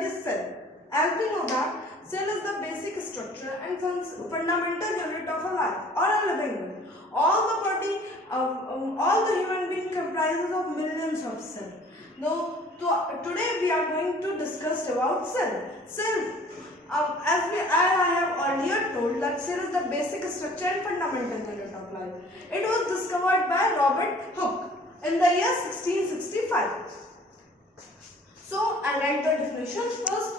that is cell. As we know that cell is the basic structure and fundamental unit of a life or a living being. All the human being comprises of millions of cells. Now, today we are going to discuss about cell. Cell, as I have earlier told, that cell is the basic structure and fundamental unit of life. It was discovered by Robert Hooke in the year 1665. So, I write the definitions first.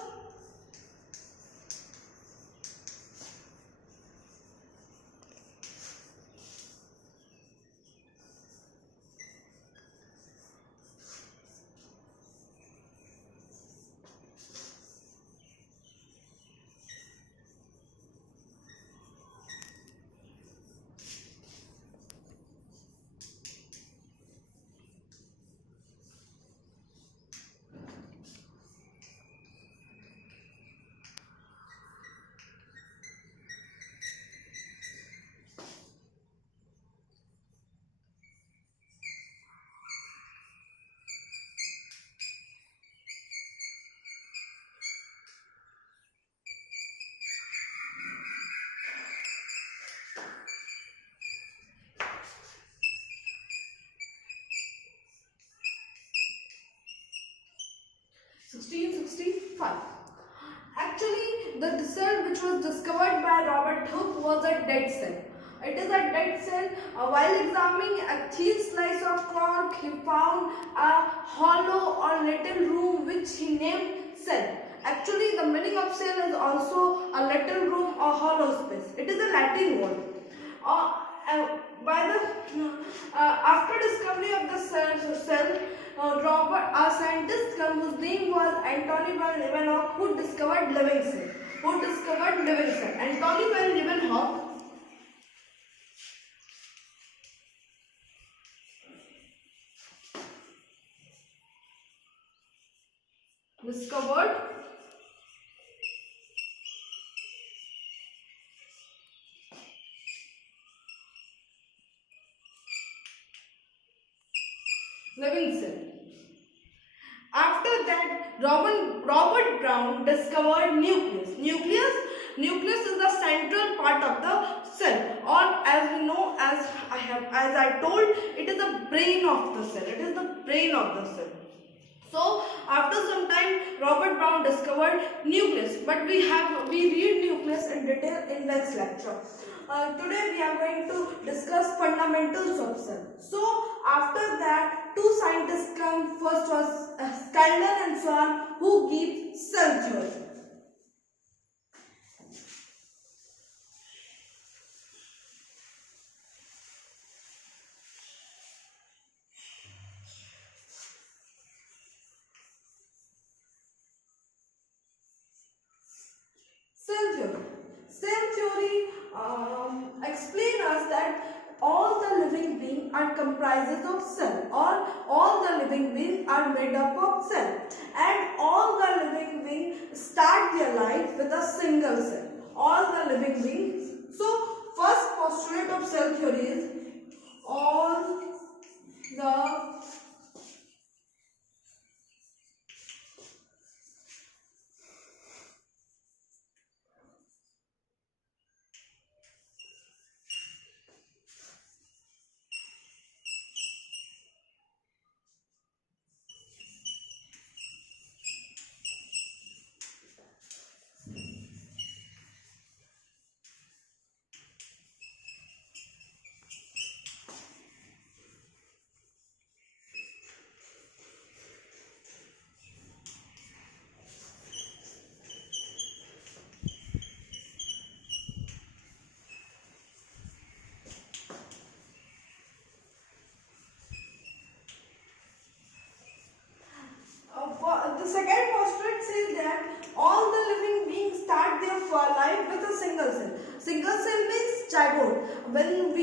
Actually, the cell which was discovered by Robert Hooke was a dead cell. It is a dead cell. While examining a thin slice of cork, he found a hollow or little room which he named cell. Actually, the meaning of cell is also a little room or hollow space. It is a Latin word. After discovery of the cell, a scientist whose name was Antony van Leeuwenhoek, who discovered living cell. Antony van Leeuwenhoek discovered living cell. After that, Robert Brown discovered nucleus. Nucleus is the central part of the cell, or as we know, as I told, it is the brain of the cell. So after some time, Robert Brown discovered nucleus, but we read nucleus in detail in next lecture. Today we are going to discuss fundamentals of cell. So after that, two scientists come. First was Skinner and Swan, who give cell theory. Cell theory explains us that all the living beings are comprises of cell, or all the living beings are made up of cell, and all the living beings start their life with a single cell. All the living beings. So, first postulate of cell theory is all the the second postulate says that all the living beings start their life with a single cell. Single cell means zygote. When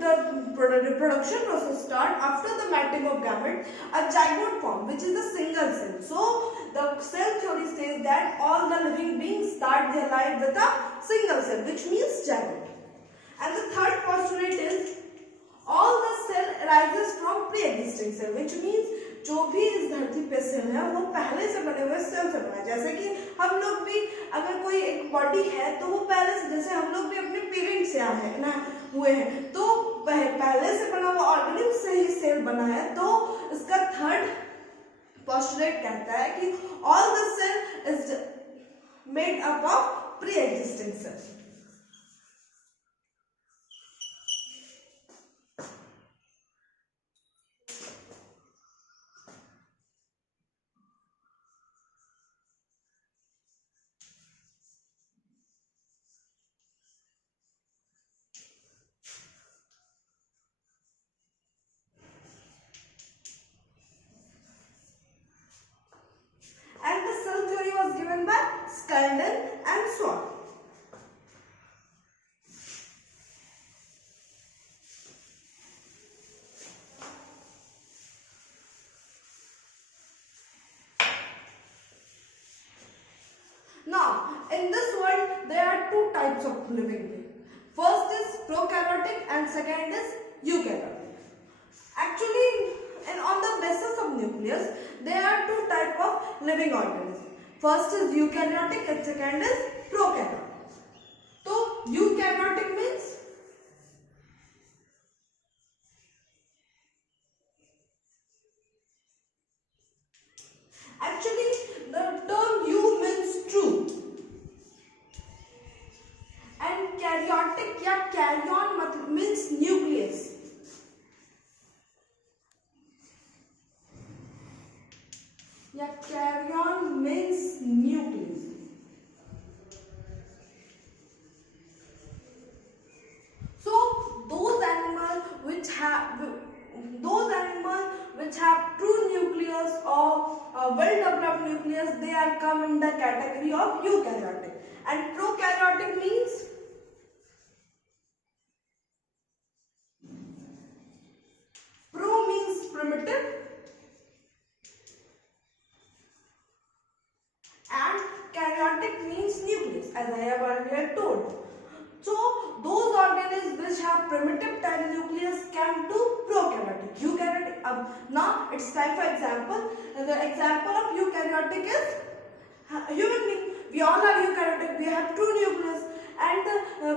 the reproduction process starts after the mating of gamete, a zygote forms, which is a single cell. So the cell theory says that all the living beings start their life with a single cell, which means zygote. And the third postulate is all the cell arises from pre-existing cell, which means जो भी इस धरती पे cell है वो पहले से बने हुए सेल से बना है। जैसे कि हम लोग भी, अगर कोई एक बॉडी है तो वो पहले से, जैसे हम लोग भी अपने पेरेंट्स से आए हैं ना, हुए हैं, तो पहले से बना हुआ ऑर्गेनिज्म से ही सेल बना है। तो इसका थर्ड पोस्टुलेट कहता है कि all the cell is made up of pre existing cell. And the cell theory was given by Skeldon and Swan. Now, in this world, there are two types of living beings. First is prokaryotic and second is eukaryotic. Actually, and on the basis of nucleus, there are two types of living organisms. First is eukaryotic and second is prokaryotic. So, eukaryotic means actually the term "eu" means true, and karyotic या karyon means nucleus. या karyon means nucleus. So those animals which have true nucleus or well developed nucleus, they are come in the category of eukaryotic. And prokaryotic means pro means primitive and karyotic means nucleus, as I have earlier told. So those organisms which have primitive type nucleus come to prokaryotic. Eukaryotic. Now it's time for example. The example of eukaryotic is human being. We all are eukaryotic. We have true nucleus. And the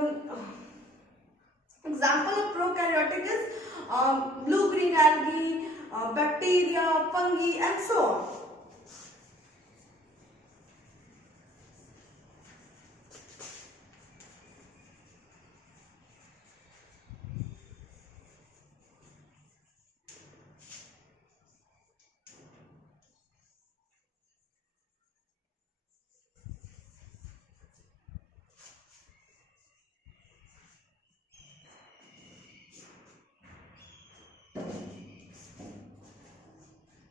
example of prokaryotic is blue-green algae, bacteria, fungi, and so on.